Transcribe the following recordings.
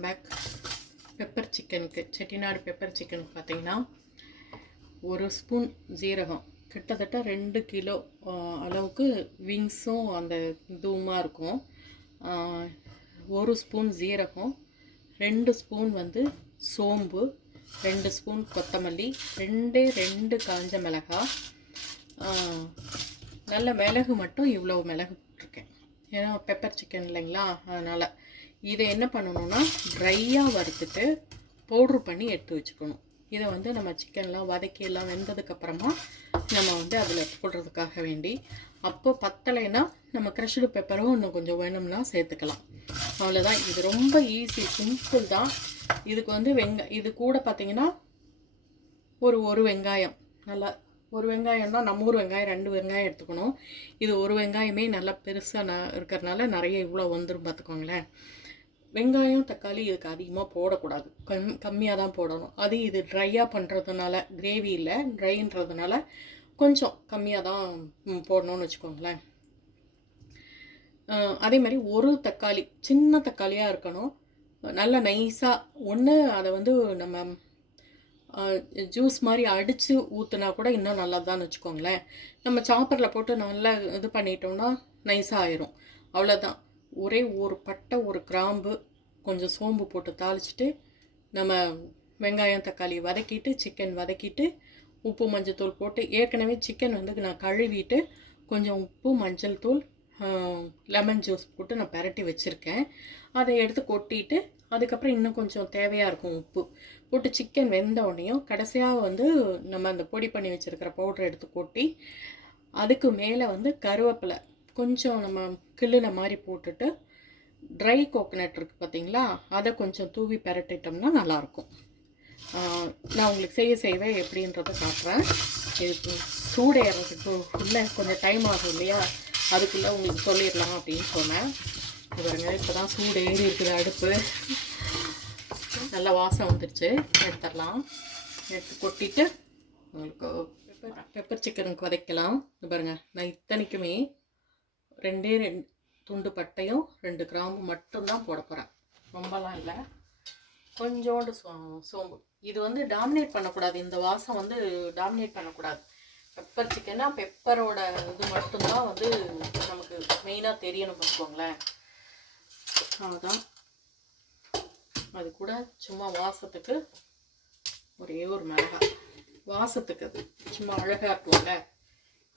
Welcome back pepper சிக்கனுக்கு Chettinad pepper சிக்கனுக்கு பார்த்தீங்கன்னா ஒரு ஸ்பூன் ஜீரகம் கிட்டத்தட்ட ரெண்டு கிலோ அளவுக்கு விங்ஸும் அந்த இதுவுமாக இருக்கும். ஒரு ஸ்பூன் ஜீரகம் ரெண்டு ஸ்பூன் வந்து சோம்பு ரெண்டு ஸ்பூன் கொத்தமல்லி ரெண்டே ரெண்டு காஞ்ச மிளகாய். நல்ல மிளகு மட்டும் இவ்வளோ மிளகு போட்டிருக்கேன். ஏன்னா பெப்பர் சிக்கன் இல்லைங்களா? அதனால். இதை என்ன பண்ணணும்னா ட்ரையாக வறுத்துட்டு பவுட்ரு பண்ணி எடுத்து வச்சுக்கணும். இதை வந்து நம்ம சிக்கன்லாம் வதக்கி எல்லாம் வெந்ததுக்கப்புறமா நம்ம வந்து அதில் போடுறதுக்காக வேண்டி அப்போ பத்தலைன்னா நம்ம க்ரஷ்டு பெப்பரும் இன்னும் கொஞ்சம் வேணும்னா சேர்த்துக்கலாம். அவ்வளோதான் இது ரொம்ப ஈஸி சிம்பிள் தான். இதுக்கு வந்து வெங்க இது கூட பார்த்திங்கன்னா ஒரு ஒரு வெங்காயம். நல்லா ஒரு வெங்காயம்னா நம்ம ஊர் வெங்காயம் ரெண்டு வெங்காயம் எடுத்துக்கணும். இது ஒரு வெங்காயமே நல்லா பெருசாக ந இருக்கிறதுனால நிறைய இவ்வளோ வந்துடும் பார்த்துக்கோங்களேன். வெங்காயம் தக்காளி இதுக்கு அதிகமாக போடக்கூடாது. கம் கம்மியாக தான் போடணும். அது இது ட்ரையாக பண்ணுறதுனால கிரேவி இல்லை ட்ரைன்றதுனால கொஞ்சம் கம்மியாக தான் போடணும்னு வச்சுக்கோங்களேன். அதே மாதிரி ஒரு தக்காளி சின்ன தக்காளியாக இருக்கணும். நல்லா நைஸாக ஒன்று அதை வந்து நம்ம ஜூஸ் மாதிரி அடித்து ஊற்றுனா கூட இன்னும் நல்லா தான் வச்சுக்கோங்களேன். நம்ம சாப்பரில் போட்டு நல்லா இது பண்ணிட்டோம்னா நைஸாக ஆயிரும். அவ்வளோதான் ஒரே ஒரு பட்டை ஒரு கிராம்பு கொஞ்சம் சோம்பு போட்டு தாளிச்சிட்டு நம்ம வெங்காயம் தக்காளி வதக்கிட்டு சிக்கன் வதக்கிட்டு உப்பு மஞ்சள்தூள் போட்டு ஏற்கனவே சிக்கன் வந்து நான் கழுவிட்டு கொஞ்சம் உப்பு மஞ்சள் தூள் லெமன் ஜூஸ் போட்டு நான் பரட்டி வச்சுருக்கேன். அதை எடுத்து கொட்டிட்டு அதுக்கப்புறம் இன்னும் கொஞ்சம் தேவையாக இருக்கும் உப்பு. போட்டு சிக்கன் வெந்த உடனேயும் கடைசியாக வந்து நம்ம அந்த பொடி பண்ணி வச்சுருக்கிற பவுடர் எடுத்து கொட்டி அதுக்கு மேலே வந்து கருவேப்பிலை கொஞ்சம் நம்ம கிள்ளுன மாதிரி போட்டுட்டு ட்ரை கோகனட் இருக்குது பார்த்தீங்களா அதை கொஞ்சம் தூவி பரட்டிட்டோம்னா நல்லாயிருக்கும். நான் உங்களுக்கு செய்ய செய்வே எப்படின்றத காட்டுறேன். இது சூடேறதுக்கு உள்ள கொஞ்சம் டைம் ஆகும் இல்லையா? அதுக்குள்ளே உங்களுக்கு சொல்லிடலாம் அப்படின்னு சொன்னேன். பாருங்க இப்போ தான் சூடு ஏறி இருக்குது அடுப்பு. நல்ல வாசம் வந்துருச்சு. எடுத்துடலாம். எடுத்து கொட்டிட்டு உங்களுக்கு பெப்பர் பெப்பர் சிக்கனுக்கு வதைக்கலாம். இது பாருங்க நான் இத்தனைக்குமே ரெண்டே ரெண்டு துண்டு பட்டையும் ரெண்டு கிராம்பு மட்டும்தான் போட போகிறேன் ரொம்பலாம் இல்லை. கொஞ்சோண்டு சோ சோம்பு. இது வந்து டாமினேட் பண்ணக்கூடாது. இந்த வாசம் வந்து டாமினேட் பண்ணக்கூடாது. பெப்பர் சிக்கன்னா பெப்பரோட இது மட்டும்தான் வந்து நமக்கு மெயினாக தெரியணும் பார்த்துக்கோங்களேன் அவ்வளோதான் அது கூட சும்மா வாசத்துக்கு ஒரே ஒரு மிளகாய் வாசத்துக்கு அது. சும்மா அழகாக இருக்கும்ல?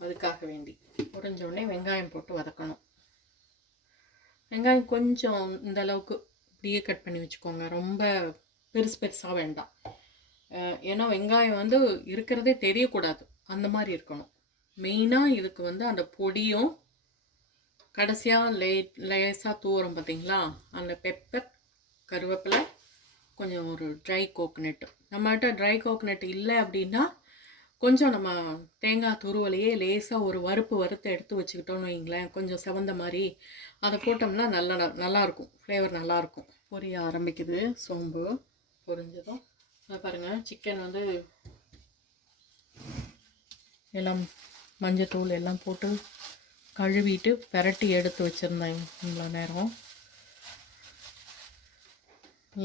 அதுக்காக வேண்டி. உடைஞ்ச உடனே வெங்காயம் போட்டு வதக்கணும். வெங்காயம் கொஞ்சம் இந்த அளவுக்கு இப்படியே கட் பண்ணி வச்சுக்கோங்க. ரொம்ப பெருசு பெருசாக வேண்டாம். ஏன்னா வெங்காயம் வந்து இருக்கிறதே தெரியக்கூடாது. அந்த மாதிரி இருக்கணும். மெயினாக இதுக்கு வந்து அந்த பொடியும் கடைசியாக லே லேசாக தூரம் பார்த்தீங்களா அந்த பெப்பர் கருவேப்பிலை கொஞ்சம் ஒரு ட்ரை கோகனட் நம்மகிட்ட ட்ரை கோக்கனட் இல்லை அப்படின்னா கொஞ்சம் நம்ம தேங்காய் துருவலையே லேசாக ஒரு வறுப்பு வறுத்து எடுத்து வச்சுக்கிட்டோம்னு வைங்களேன் கொஞ்சம் செவந்த மாதிரி. அதை போட்டோம்னா நல்லா நல்லாயிருக்கும் ஃப்ளேவர் நல்லாயிருக்கும் பொரிய ஆரம்பிக்குது. சோம்பு பொரிஞ்சதும். அதை பாருங்கள் சிக்கன் வந்து எல்லாம் மஞ்சத்தூள் எல்லாம் போட்டு கழுவிட்டு பெரட்டி எடுத்து வச்சுருந்தேன் இவ்வளோ நேரம்.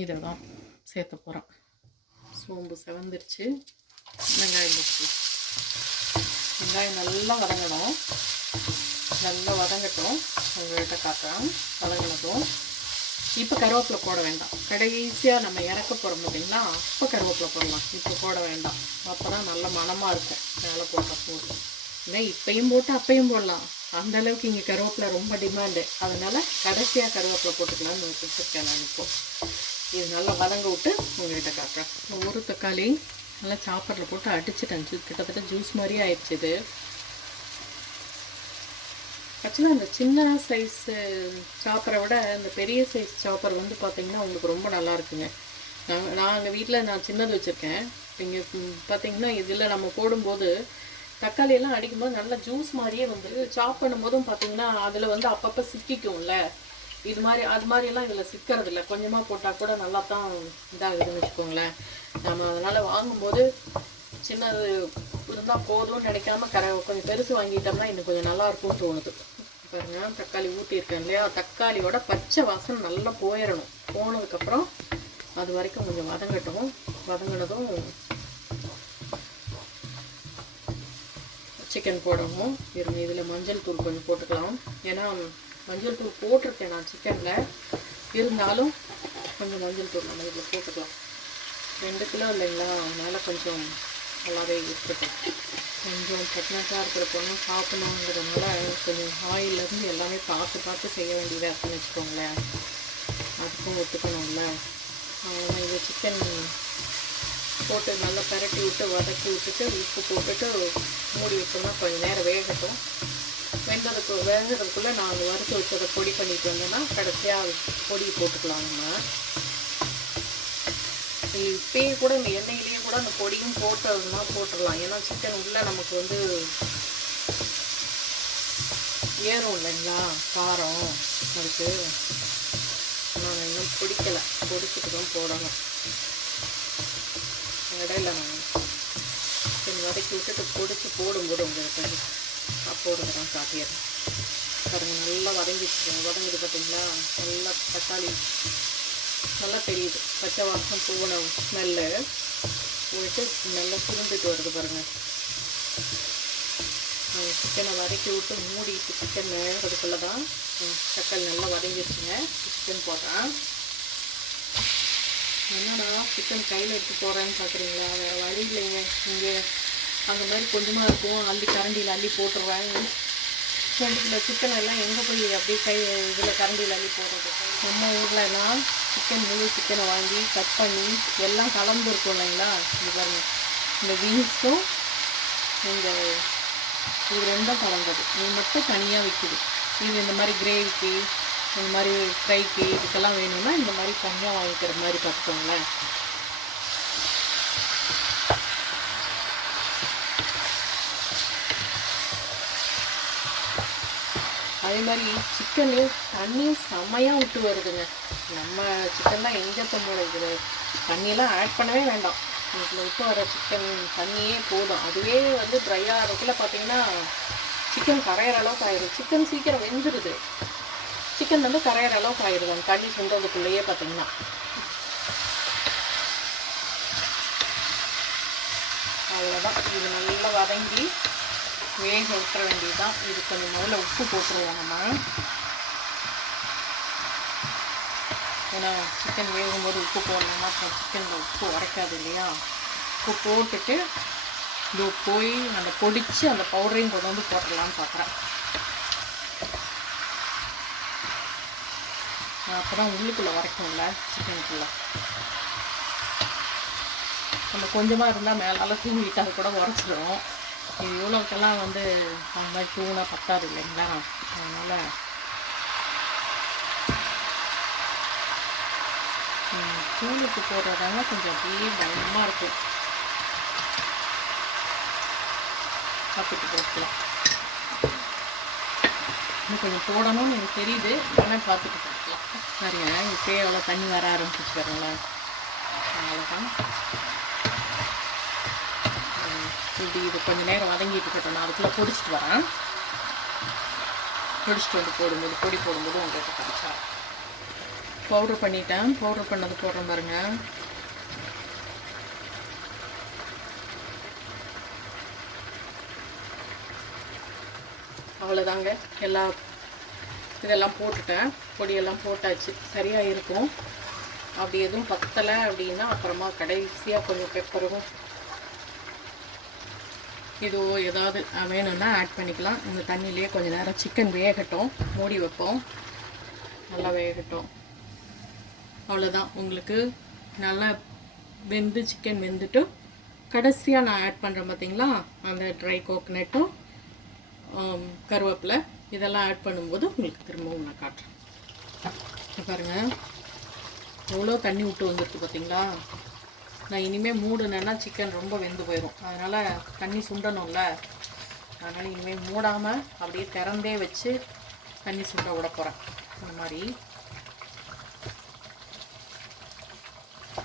இதை தான் சேர்த்த போகிறோம் சோம்பு செவந்துருச்சு. வெங்காயம் போட்டு வெங்காயம் நல்லா வதங்கணும். நல்லா வதங்கட்டும். உங்கள்கிட்ட காட்டுறேன். வதங்கினதும். இப்போ கருவேப்பிலை போட வேண்டாம். கடைசியாக நம்ம இறக்க போகிறோம் பார்த்தீங்களா? அப்போ கருவேப்பிலை போடலாம். இப்போ போட வேண்டாம். அப்போ தான் நல்ல மணமாக இருக்கும். மேலே போட்ட போது இல்லை இப்பையும் போட்டு அப்பையும் போடலாம். அந்த அளவுக்கு இங்கே கருவேப்பிலை ரொம்ப டிமாண்டு அதனால் கடைசியாக கருவேப்பிலை போட்டுக்கலாம்னு வச்சுருக்கேன் நான் இப்போது இது நல்லா வதங்க விட்டு உங்கள்கிட்ட காட்டுறேன். ஒரு தக்காளி நல்லா சாப்பரில் போட்டு அடிச்சிட்டேன். ஜூ- கிட்டத்தட்ட ஜூஸ் மாதிரியே ஆயிடுச்சு இது. ஆக்சுவலாக அந்த சின்ன சைஸ் சாப்பரை விட இந்த பெரிய சைஸ் சாப்பர் வந்து பார்த்தீங்கன்னா உங்களுக்கு ரொம்ப நல்லா இருக்குங்க. நாங்கள் நான் எங்கள் வீட்டில் நான் சின்னது வச்சுருக்கேன். இங்கே பார்த்தீங்கன்னா இதில் நம்ம போடும்போது தக்காளியெல்லாம் அடிக்கும்போது நல்லா ஜூஸ் மாதிரியே வந்து சாப் பண்ணும்போதும் பார்த்தீங்கன்னா அதில் வந்து அப்பப்போ சிக்கிக்கும்ல. இது மாதிரி அது மாதிரிலாம் இதில் சிக்கிறது இல்லை கொஞ்சமாக போட்டால் கூட நல்லா தான் இதாகுதுன்னு வச்சுக்கோங்களேன். நம்ம அதனால் வாங்கும்போது சின்னது இருந்தால் போதும்னு நினைக்காம கரை கொஞ்சம் பெருசு வாங்கிட்டோம்னா இன்னும் கொஞ்சம் நல்லா இருக்கும்னு தோணுது. பாருங்கள் தக்காளி ஊற்றிருக்கேன் இல்லையா? தக்காளியோட பச்சை வாசனை நல்லா போயிடணும் போனதுக்கப்புறம் அது வரைக்கும் கொஞ்சம் வதங்கட்டும். வதங்கினதும் சிக்கன் போடணும். இருங்க இதில் மஞ்சள் தூள் கொஞ்சம் போட்டுக்கலாம். ஏன்னா மஞ்சள் தூள் போட்டிருக்கேன் நான் சிக்கனில். இருந்தாலும் கொஞ்சம் மஞ்சள் தூள் நம்ம இதில் போட்டுக்கலாம். ரெண்டு கிலோ இல்லைங்களா? அதனால் கொஞ்சம் நல்லாவே இருக்கட்டும் கொஞ்சம் ப்ரெக்னெண்ட்டாக இருக்கிற பொண்ணு சாப்பிடணுங்கிறதுனால கொஞ்சம் ஆயிலேருந்து எல்லாமே பார்த்து பார்த்து செய்ய வேண்டியதாக இருக்குன்னு வச்சுக்கோங்களேன். அதுக்கும் ஒத்துக்கணும்ல. அவ்வளோதான் இது சிக்கன் போட்டு நல்லா பரட்டி விட்டு வதக்கி விட்டுட்டு உப்பு போட்டுட்டு மூடி வச்சோம்னா கொஞ்சம் நேரம் வேகட்டும். வெந்ததுக்கு வெந்ததுக்குள்ளே நான் அந்த வறுத்து வச்சதை பொடி பண்ணிட்டு வந்தேன்னா கடைசியாக பொடி போட்டுக்கலாம் நம்ம. இப்பயே கூட இந்த எண்ணெயிலேயே கூட அந்த பொடியும் போட்டதுன்னா போட்டுடலாம். ஏன்னா சிக்கன் உள்ளே நமக்கு வந்து ஏறும் இல்லைங்களா? காரம் அதுக்கு. நான் இன்னும் பிடிக்கலை. பிடிச்சிட்டு தான் போடணும். இடையில நான் வதக்கி விட்டுட்டு பொடிச்சு போடும்போது உங்களுக்கு போடுங்க தான் காட்டிடுறேன் பாருங்க நல்லா வதங்கிடுச்சு. வதங்குது பார்த்தீங்களா நல்லா தக்காளி. நல்லா தெரியுது. பச்சை வாசம் போன ஸ்மெல்லு போயிட்டு நல்லா சுருண்டுட்டு வருது பாருங்க. சிக்கனை வதக்கி விட்டு மூடிட்டு சிக்கன் வேகிறதுக்குள்ள தான் தக்காளி நல்லா வதங்கிடுச்சுங்க. சிக்கன் போடுறேன் என்னடா சிக்கன் கையில் எடுத்து போடுறேன்னு பார்க்குறீங்களா வேறு வழி இல்லைங்க. இங்கே அந்த மாதிரி கொஞ்சமாக இருக்கும். அள்ளி கரண்டியில் அள்ளி போட்டுருவேன். ரெண்டு கிலோ சிக்கன் எல்லாம் எங்கே போய் அப்படியே கை இதில் கரண்டியில் அள்ளி போடுறது? நம்ம ஊரில் சிக்கன் முழு சிக்கனை வாங்கி கட் பண்ணி எல்லாம் கலந்து இருக்கும் இல்லைங்களா? இது பாருங்க. இந்த வீஸும் இந்த இது ரெண்டும் கலந்தது. இது மட்டும் தனியாக விற்குது இது இந்த மாதிரி கிரேவிக்கு இந்த மாதிரி ஃப்ரைக்கு இதுக்கெல்லாம் வேணும்னா இந்த மாதிரி தனியாக வாங்கிக்கிற மாதிரி பார்த்துக்கோங்களேன். அதே மாதிரி சிக்கனு தண்ணியும் செம்மையாக விட்டு வருதுங்க. நம்ம சிக்கன்லாம் எங்கே போகணும் இதில் தண்ணியெல்லாம் ஆட் பண்ணவே வேண்டாம். இதில் விட்டு வர சிக்கன் தண்ணியே போதும். அதுவே வந்து ட்ரையாக ஆகிறதுக்குள்ள பார்த்தீங்கன்னா சிக்கன் கரையிற அளவுக்கு ஆயிடும் சிக்கன் சீக்கிரம் வெந்துடுது சிக்கன் வந்து கரையிற அளவுக்கு ஆயிடுது அந்த தண்ணி சுண்டுறதுக்குள்ளேயே பார்த்தீங்கன்னா அவ்வளோதான் இது நல்லா வதங்கி வேக விட்டுற வேண்டியதுதான். இது கொஞ்சம் முதல்ல உப்பு போட்டுருவோம் நம்ம. ஏன்னா சிக்கன் வேகும்போது உப்பு போடணும்னா சிக்கனில் உப்பு உரைக்காது இல்லையா? உப்பு போட்டுட்டு இது போய் அந்த பொடிச்சு அந்த பவுடரையும் கொண்டு வந்து போட்டுடலான்னு பார்க்குறேன் அப்போ தான் உள்ளுக்குள்ளே உரைக்கும்ல சிக்கனுக்குள்ளே நம்ம கொஞ்சமாக இருந்தால் மேலால் தூங்கிட்டு அது கூட உரைச்சிடும் இவ்வளோக்கெல்லாம் வந்து அந்த மாதிரி தூணாக பத்தாது இல்லைங்களா? அதனால் தூளுக்கு போடுறதாங்க கொஞ்சம் அப்படியே பயமாக இருக்கும் சாப்பிட்டு போட்டுக்கலாம் இன்னும் கொஞ்சம் போடணும்னு எனக்கு தெரியுது. ஆனால் பார்த்துட்டு போட்டுக்கலாம் சரிங்க இப்போயே எவ்வளோ தண்ணி வர ஆரம்பிச்சிச்சு பாருங்களேன். அவ்வளோதான் இப்படி இது கொஞ்சம் நேரம் வதங்கிட்டு இருக்கட்டும். நான் அதுக்குள்ளே பொடிச்சிட்டு வரேன். பொடிச்சிட்டு வந்து போடும்போது பொடி போடும்போது உங்களுக்கு கிடைச்சா பவுட்ரு பண்ணிட்டேன். பவுட்ரு பண்ணது போடுறேன் பாருங்க. அவ்வளோதாங்க எல்லா இதெல்லாம் போட்டுட்டேன். பொடியெல்லாம் போட்டாச்சு. சரியாக இருக்கும். அப்படி எதுவும் பத்தலை அப்படின்னா அப்புறமா கடைசியாக கொஞ்சம் பெப்பரும் இது ஏதாவது வேணும்னா ஆட் பண்ணிக்கலாம். இந்த தண்ணியிலேயே கொஞ்சம் நேரம் சிக்கன் வேகட்டும். மூடி வைப்போம். நல்லா வேகட்டும். அவ்வளோதான் உங்களுக்கு நல்லா வெந்து சிக்கன் வெந்துட்டு கடைசியாக நான் ஆட் பண்ணுறேன் பார்த்தீங்களா அந்த ட்ரை கோகனட்டும் கருவேப்பிலை. இதெல்லாம் ஆட் பண்ணும்போது உங்களுக்கு திரும்பவும் நான் காட்டுறேன். பாருங்கள் எவ்வளோ தண்ணி விட்டு வந்துருக்கு பார்த்தீங்களா நான் இனிமேல் மூடுனேன்னா சிக்கன் ரொம்ப வெந்து போயிடும் அதனால் தண்ணி சுண்டணும்ல. அதனால் இனிமேல் மூடாமல் அப்படியே திறந்தே வச்சு தண்ணி சுண்ட விட போகிறேன் இந்த மாதிரி.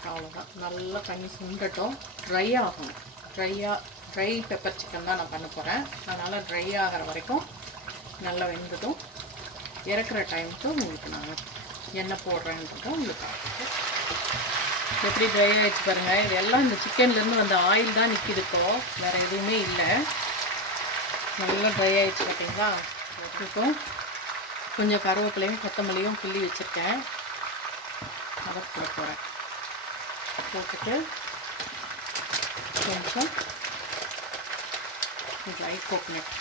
அவ்வளோதான் நல்லா தண்ணி சுண்டட்டும். ட்ரை ஆகணும். ட்ரையாக ட்ரை பெப்பர் சிக்கன் தான் நான் பண்ண போகிறேன் அதனால் ட்ரை ஆகிற வரைக்கும் நல்லா வெந்ததும் இறக்குற டைமுக்கு உங்களுக்கு நான் என்ன போடுறேன்றதும் உங்களுக்கு எப்படி ட்ரை ஆகிடுச்சு பாருங்கள் இது எல்லாம் இந்த சிக்கன்லேருந்து வந்த ஆயில் தான் நிற்கிது இப்போ. வேறு எதுவுமே இல்லை. நல்லா ட்ரை ஆகிடுச்சு பார்த்தீங்களா இப்போ கொஞ்சம் கருவேப்பிலையும் கொத்தமல்லியும் கிள்ளி வச்சுருக்கேன். அதை போட போகிறேன் போட்டுட்டு கொஞ்சம் ட்ரை கோகனட்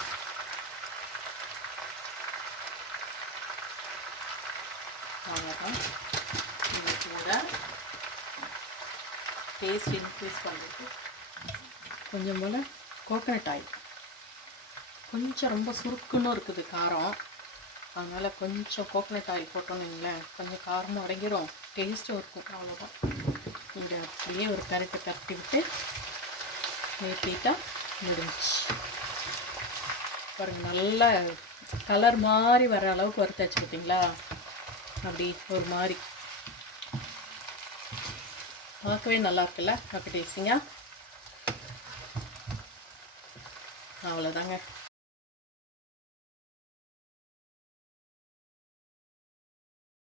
அவ்வளோதான் இது கூட டேஸ்ட் இன்க்ரீஸ் பண்ணுறதுக்கு கொஞ்சம் போல் கோகனட் ஆயில் கொஞ்சம் ரொம்ப சுருக்குன்னு இருக்குது காரம். அதனால் கொஞ்சம் கோகனட் ஆயில் போட்டோன்னு வைங்களேன் கொஞ்சம் காரமும் அடங்கிடும் டேஸ்ட்டும் இருக்கும் அவ்வளோதான் இங்கே அப்படியே ஒரு கரட்டை தட்டி விட்டு நிறுத்திட்டா முடிஞ்சிச்சு. பாருங்கள் நல்ல கலர் மாதிரி வர அளவுக்கு வறுத்தாச்சு பார்த்தீங்களா அப்படி ஒரு மாதிரி. பார்க்கவே நல்லா இருக்குல்ல பார்க்க டேஸ்டிங்காக அவ்வளோதாங்க.